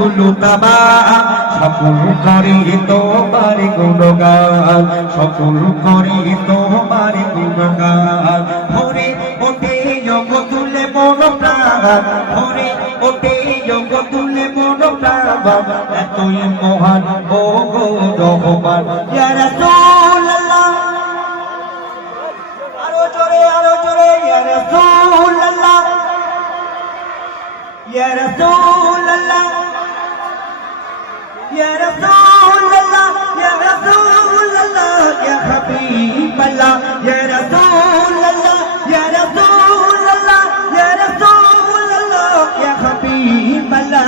মখলুকাবা সকল করে তোমার গুণগান সকল করে তোমার গুণগান ভরে ওঠে যোগ তুলে মন প্রাণ ভরে ওঠে যোগ তুলে মন প্রাণ এতই মহান ও গো রহমান ইয়া রাসূলুল্লাহ আরো জোরে ইয়া রাসূলুল্লাহ ইয়া রাসূলুল্লাহ ইয়া রাসূলুল্লাহ ইয়া রাসূলুল্লাহ ইয়া হাবিবাল্লাহ ইয়া রাসূলুল্লাহ ইয়া রাসূলুল্লাহ ইয়া রাসূলুল্লাহ ইয়া হাবিবাল্লাহ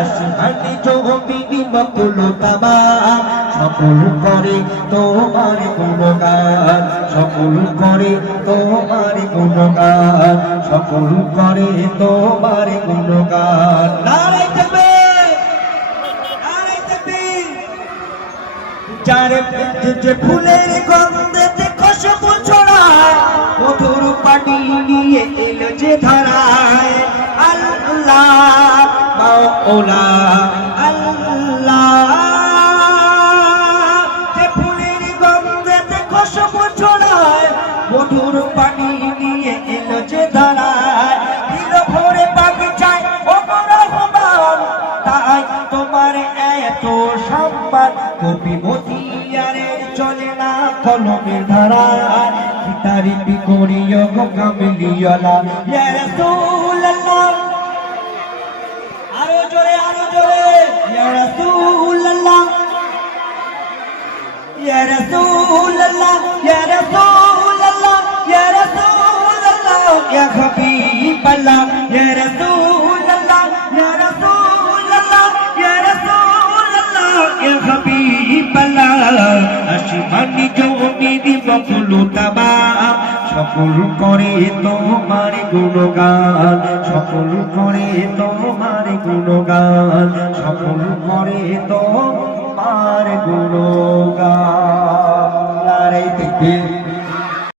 আসমানে জমিনে মখলুকাবা সকল করে তোমার গুণগান সকল করে তোমার গুণগান সকল করে তোমার গুণগান নারে তাকবীর নারে তাকবীর যার যে ফুলের গন্ধে খুশবু ছড়ায় মধুর পানি নিয়ে এলো যে ধারায় আল্লাহ মাওলা আল্লাহ মধুর পানি নিয়ে এলো যে ধারায় দিল ভরে বাগিচায় ও রহমান তাই তোমার এত সম্মান কবি মতিয়ারের চলে না কলমের ধারায় তারিফি করিও গো কামলিওয়ালা ইয়া রাসূলুল্লাহ আরো জোরে ইয়া রাসূলুল্লাহ ইয়া রাসূলুল্লাহ ইয়া রাসূলুল্লাহ ইয়া রাসূলুল্লাহ ইয়া হাবিবাল্লাহ ইয়া রাসূলুল্লাহ ইয়া রাসূলুল্লাহ ইয়া রাসূলুল্লাহ ইয়া হাবিবাল্লাহ আসমানি জমিনে মখলুকাবা সকল করে তোমার গুণগান সকল করে তোমার গুণগান সকল করে তোমার গুণ